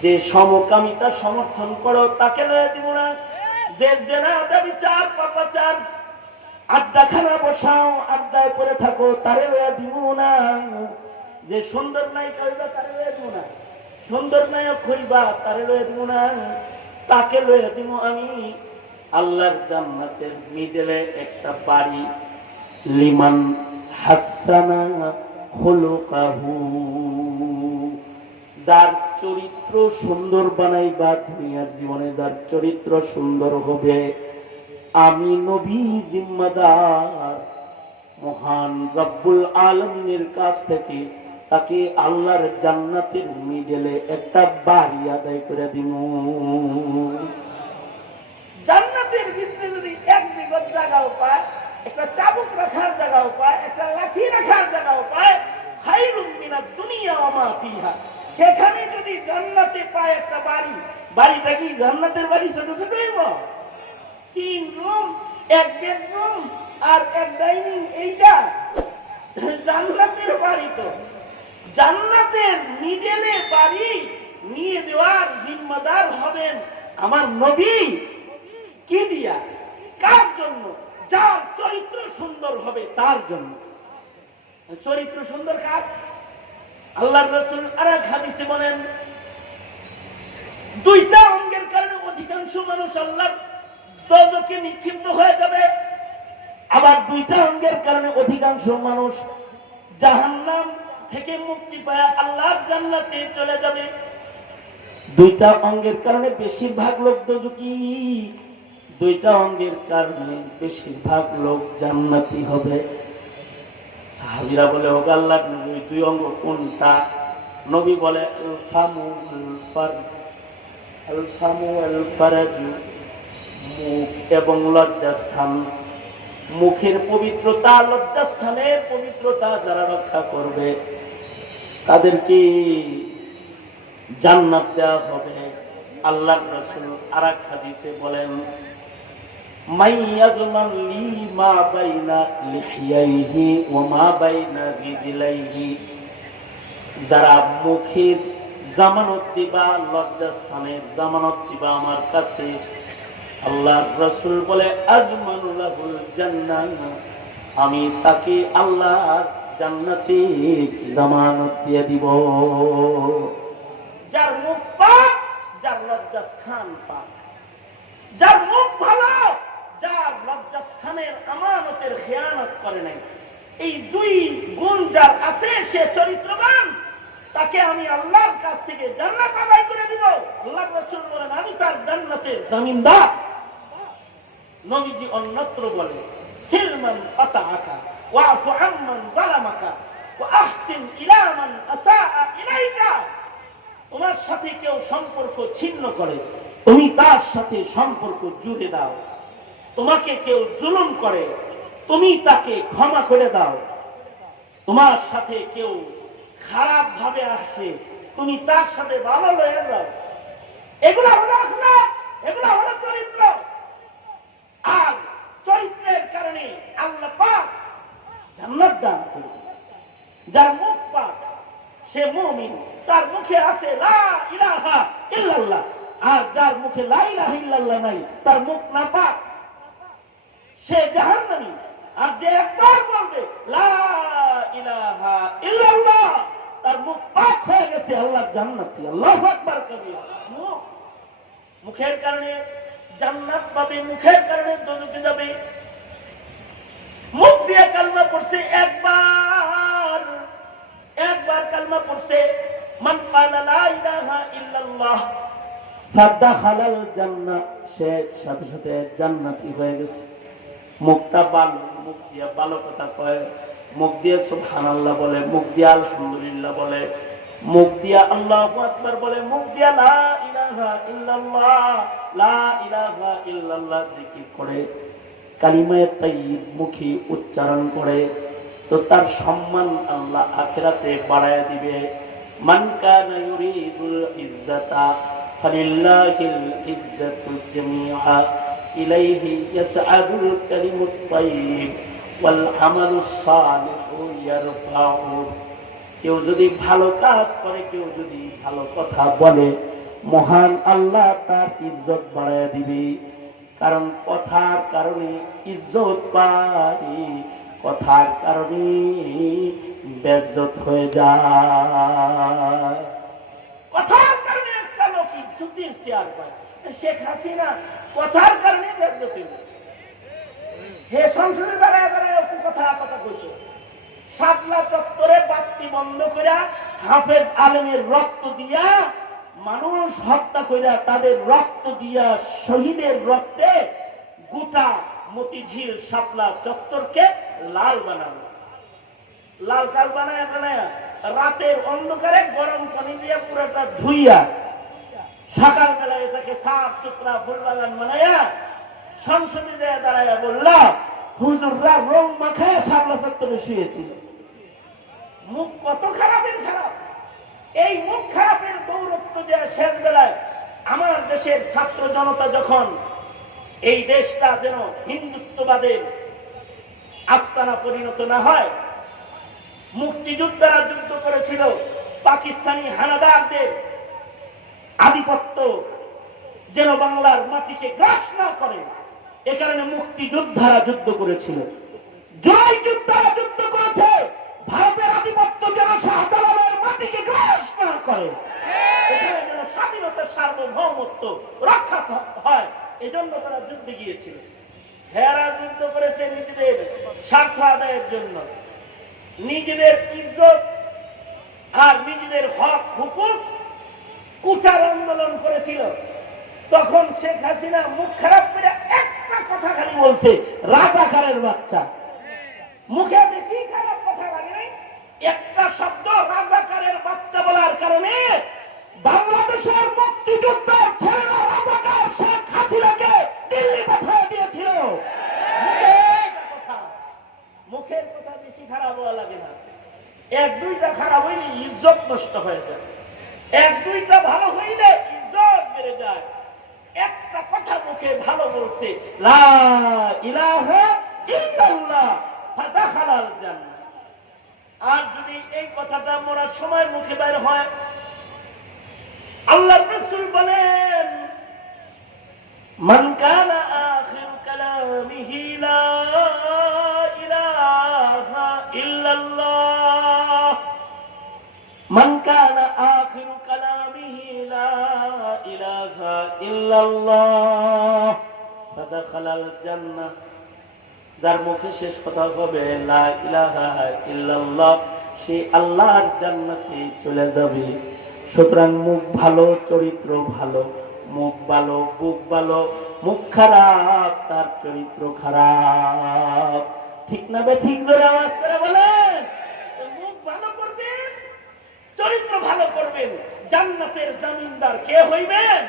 যে সমকামিতা সমর্থন করো তাকে লয়ে দিব না, যে জেনা বিচার পাপাচার আড্ডাখানা বসাও আড্ডায় পড়ে থাকো তারে লয়ে দিব না, যে সুন্দর নায়িকা হইবা তারে লয়ে দিব না, সুন্দর নায়ক হইবা তারে লয়ে দিব না, তাকে লয়ে দিব আমি আল্লাহর জান্নাতের মিডলে একটা বাড়ি। লিমান হাসানা খুলুকাহু, যার চরিত্র সুন্দর বানাইবা, দুনিয়ার জীবনে যার চরিত্র সুন্দর হবে, আমি নবী জিম্মাদার মহান রব্বুল আলামিনের কাছ থেকে তাকে আল্লাহর জান্নাতের মিডলে একটা বাড়ি আদায় করে দিব। জান্নাতের ভিতরে যদি এক বিঘত জায়গাও পায়, একটা চাবুক রাখার জায়গাও পায়, একটা লাঠি রাখার জায়গাও পায়, খায়রুম মিনাদ দুনিয়া ওয়া মা ফিহা, সেখানে যদি জান্নাতে পায় একটা বাড়ি, বাড়িটা কি জান্নাতের বাড়ি? ছোট ছোট হইব, 3 রুম, 1 বেডরুম আর 1 ডাইনিং, এইটা জান্নাতের বাড়ি। তো জান্নাতের মিডলে বাড়ি নিয়ে দেওয়ার জিম্মাদার হবেন আমার নবী। কি দিয়া? কার জন্য? যার চরিত্র সুন্দর হবে তার জন্য। চরিত্র সুন্দর কার? আল্লাহর রাসূল আরেক হাদিসে বলেন, 2টা অঙ্গের কারণে অধিকাংশ মানুষ আল্লাহর দোজখে নিক্ষিপ্ত হয়ে যাবে, আবার 2টা অঙ্গের কারণে অধিকাংশ মানুষ জাহান্নাম থেকে মুক্তি পায় আল্লাহর জান্নাতে চলে যাবে। 2টা অঙ্গের কারণে বেশিরভাগ লোক দোজখী, 2টা অঙ্গের কারণে বেশিরভাগ লোক জান্নাতি হবে। সাহাবীরা বলে, ও আল্লাহর নবী, 2 অঙ্গ কোনটা? নবী বলে, আল ফামু আল ফারাজ, মুখ এবং লজ্জাস্থান। মুখের পবিত্রতা, লজ্জাস্থানের পবিত্রতা যারা রক্ষা করবে তাদেরকে জান্নাত দেওয়া হবে। আল্লাহর রাসূল আরেক হাদিসে বলেন, মান ইয়াজমান লি মা বাইনা লিহিয়াইহি ওয়া মা বাইনা রিজলাইহি, যারা মুখের জামানত দিবা, লজ্জাস্থানের জামানত দিবা আমার কাছে, আল্লাহর রাসূল বলে আজমানু লাহুল জান্নাহ, আমি তাকে আল্লাহর জান্নাতে জামানত দিয়ে দিব। যার মুখ পাক, যার লজ্জাস্থান পাক, যার মুখ ভালো, যার লজ্জাস্থানের আমানতের খেয়ানত করে নাই, এই দুই গুণ যার আছে সে চরিত্রবান, তাকে আমি আল্লাহর কাছ থেকে জান্নাত আদায় করে দিব। আল্লাহর রাসূল বলেন আমি তার জান্নাতের জমিনদার। নবীজি অন্যত্র বলে সিলমান আতাআকা ওয়াফু আম্মান যালামাকা ওয়া আহসিন ইলা মান আসাআ ইলাইকা, তোমার সাথে কেউ সম্পর্ক ছিন্ন করে তুমি তার সাথে সম্পর্ক জুড়ে দাও, তোমাকে কেউ জুলুম করে তুমি তাকে ক্ষমা করে দাও, তোমার সাথে কেউ খারাপ ভাবে আসে তুমি তার সাথে ভালো হয়ে যাও। এগুলো হলো আখলাক, এগুলো হলো চরিত্র। আর চরিত্রের কারণে আল্লাহ পাক জান্নাত দান করবে। যার মুখ পাক সে মুমিন, তার মুখে আছে লা ইলাহা ইল্লাল্লাহ, আর যার মুখে লা ইলাহা ইল্লাল্লাহ নাই, তার মুখ না পাক, সে জাহান্নামী। আর যে একবার বলবে লা ইলাহা ইল্লাল্লাহ, তার মুখ পাক হয়ে গেছে, আল্লাহর জান্নাতি। আল্লাহু আকবার কবিরা। মুখের কারণে জান্নাত পাবে, মুখের কারণে দোজখে যাবে। মুখ দিয়ে কালমা পড়ছে একবার কালমা পড়ছে, মান ক্বালা লা ইলাহা ইল্লাল্লাহ ফাদাখালাল জান্নাহ, সে সাথে সাথে জান্নাতি হয়ে গেছে। মুখটা ভালো, মুখ দিয়ে ভালো কথা কয়, মুখ দিয়ে সুবহানাল্লাহ বলে, মুখ দিয়ে আলহামদুলিল্লাহ বলে, মুখ দিয়ে আল্লাহু আকবার বলে, মুখ দিয়ে লা ইলাহা ইল্লাল্লাহ লা ইলাহা ইল্লাল্লাহ জিকির করে, কালিমায়ে তাইয়্যিব মুখে উচ্চারণ করে, তো তার সম্মান আল্লাহ আখিরাতে বাড়ায় দিবে। মান কানা ইউরিদুল ইজ্জাতা ফালিল্লাহিল ইজ্জাতু জামিআ ইলাইহি ইয়াসআদুল কালিমুত তাইয়্যিব ওয়াল আমালুস সালিহু ইয়ারফাউ। কেউ যদি ভালো কাজ করে, কেউ যদি ভালো কথা বলে, মহান আল্লাহ তার ইজ্জত বাড়ায় দিবে। কারণ কথার কারণে ইজ্জত পায়, কথার কারণে বেজ্জত হয়ে যায়। কথার কারণে একটা লোক ইজ্জতের চেয়ার পায়, শেখ হাসিনা কথার কারণে বেজ্জত হয়ে যায়। হে সংসদে দাঁড়ায় দাঁড়ায় কথা কইতো, শাপলা চত্বরে বাতি বন্ধ করে হাফেজ আলেমের রক্ত দিয়া মানুষ হত্যা কইরা, তাদের রক্ত দিয়া শহীদের রক্তে গোটা মতিঝিল শাপলা চত্বরকে লাল বানানো, লাল কাল বানায় রাতের অন্ধকারে গরম পানি দিয়ে পুরোটা ধুইয়া সকালবেলা এটাকে সাফ সুতরা ফুল বাগান বানাইয়া সংসদে যায় দাঁড়াইয়া বললা হুজুররা রং মাখায় শাপলা চত্বরে শুয়েছিল। মুখ কত খারাপের খারাপ। এই মুখ খারাপের দৌরত্ব যে শেষ বেলায় আমার দেশের ছাত্র জনতা যখন এই দেশটা যেন হিন্দুত্ববাদের আস্তানা পরিণত না হয়, মুক্তিযোদ্ধারা যুদ্ধ করেছিল পাকিস্তানি হানাদারদের আধিপত্য যেন বাংলার মাটিকে গ্রাস না করে, এ কারণে মুক্তিযোদ্ধারা যুদ্ধ করেছিল, জয় যোদ্ধারা যুদ্ধ করেছে ভারতের আধিপত্য যেন শাহজালালের মাটিকে গ্রাস না করে, এখানে যেন স্বাধীনতার সার্বভৌমত্ব রক্ষা হয়, এজন্য তারা যুদ্ধে গিয়েছিল। হেরা যুদ্ধ করেছে নিজেদের স্বার্থ আদায়ের জন্য, নিজেদের ইজ্জত আর নিজেদের হক হুকুক কুচার আন্দোলন করেছিল। তখন শেখ হাসিনা মুখ খারাপ করে একটা কথা খালি বলছে, রাজাকারের বাচ্চা। মুখে বেশি খারাপ কথা লাগে নাই, একটা শব্দ রাজাকারের বাচ্চা বলার কারণে বাংলাদেশের মুক্তিযোদ্ধার ছেলেরা রাজাকার শেখ হাসিনাকে দিল্লি পাঠিয়ে দিয়েছিল। মুখের কথা বেশি খারাপ হওয়া লাগে না, এক দুইটা খারাপ হইলে ইজ্জত নষ্ট হয়ে যায়, এক দুইটা ভালো হইলে ইজ্জত বেড়ে যায়। একটা কথা মুখে ভালো বলছে, লা ইলাহা ইল্লাল্লাহ ফাদাখালাল জান্নাহ। আর যদি এই কথাটা মরার সময় মুখে বের হয়, আল্লাহর রাসূল বলেন, মান কানা আখির কালামিহি লা ইলাহা ইল্লাল্লাহ, মান কানা আখির কালামিহি লা ইলাহা ইল্লাল্লাহ ফাদাখালাল জান্নাহ। যার মুখে শেষ কথা হবে লা ইলাহা ইল্লাল্লাহ, সে আল্লাহর জান্নাতে চলে যাবে। সুতরাং মুখ ভালো, চরিত্র ভালো, মুখ ভালো, বুক ভালো, মুখ খারাপ তার চরিত্র খারাপ। ঠিক না বে ঠিক? জোরে আওয়াজ করে বলেন। মুখ ভালো করবেন, চরিত্র ভালো করবেন, জান্নাতের জমিনদার কে হইবেন?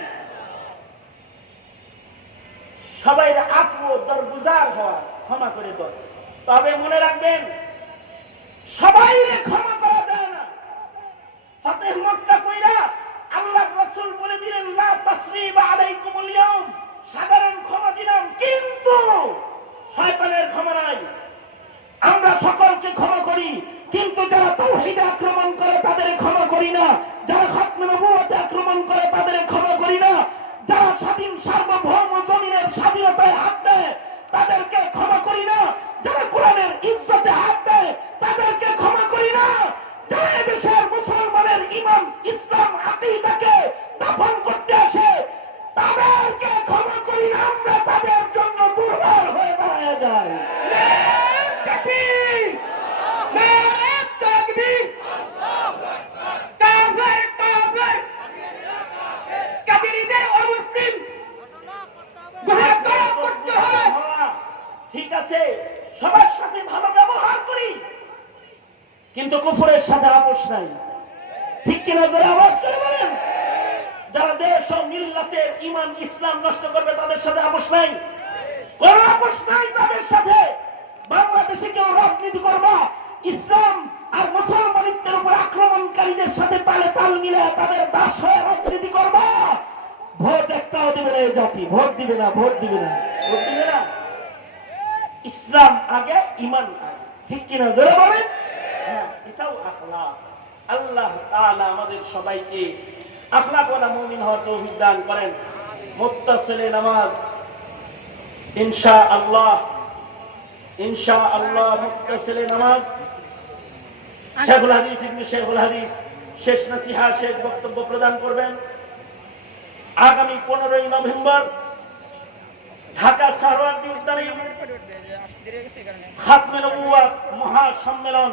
সবাই আফু দরগুজার হওয়া, ক্ষমা করে দাও। তবে মনে রাখবেন, সবাই ক্ষমা করা যায় না। ফাতিহ মক্কা কইরা আল্লাহর রাসূল বলে দিলেন, লা তাসরিবা আলাইকুমুল ইয়াউম, সাধারণ ক্ষমা দিলাম, কিন্তু শয়তানের ক্ষমা নাই। আমরা সকলকে ক্ষমা করি, কিন্তু যারা তাওহীদে আক্রমণ করে তাদের ক্ষমা করি না, যারা খাতমে নবুয়তে আক্রমণ করে তাদের ক্ষমা করি না, যারা স্বাধীন সার্বভৌম জমিনের স্বাধীনতায় হাত দেয় তাদেরকে ক্ষমা করি না, যারা কোরআনের ইজ্জতে হাত দেয় তাদেরকে ক্ষমা করি না, যারা এদেশের মুসলমানের ঈমান ইসলাম আকীদাকে দাফন করতে আসে তাদেরকে ক্ষমা করি না। আমরা তাদের জন্য দুর্বল হয়ে দাঁড়ায় যাই। তাকবীর, নারে তাকবীর, আল্লাহু আকবার, কাফের কাফের, কাফিরদের অমুসলিম ঘোষণা করতে হবে। ঠিক আছে, সবার সাথে ভালো ব্যবহার করি, কিন্তু কুফরের সাথে আপোষ নাই। ঠিক কিনা? যারা আওয়াজ করে বলেন। যারা দেশ ও মিল্লাতের ঈমান ইসলাম নষ্ট করবে তাদের সাথে আপোষ নাই, কোন আপোষ নাই তাদের সাথে। বাংলাদেশে কেউ রাজনীতি করবা, ইসলাম আর মুসলমানিত্বের উপর আক্রমণকারীদের সাথে তালে তাল মিলে তাদের দাস হয়ে রাজনীতি করবা, ভোট একটাও দিবে না। এই জাতি ভোট দিবে না, ভোট দিবে না, ভোট দিবে না। ইসলাম আগে, ঈমান আগে। ঠিক কিনা? যারা বলেন। হ্যাঁ, এটাও আখলাক। আল্লাহ তাআলা আমাদের সবাইকে আখলাকওয়ালা মুমিন হওয়ার তৌফিক দান করেন। মুত্তাসিলে নামাজ ইনশাআল্লাহ, ইনশাআল্লাহ মুত্তাসিলে নামাজ। শেখুল হাদিস ইবনে শেখুল হাদিস শেষ নসিহা, শেষ বক্তব্য প্রদান করবেন আগামী 15ই নভেম্বর ঢাকা সারওয়ার্দী উদ্যানে খাতমে নবুওয়াত মহাসম্মেলন।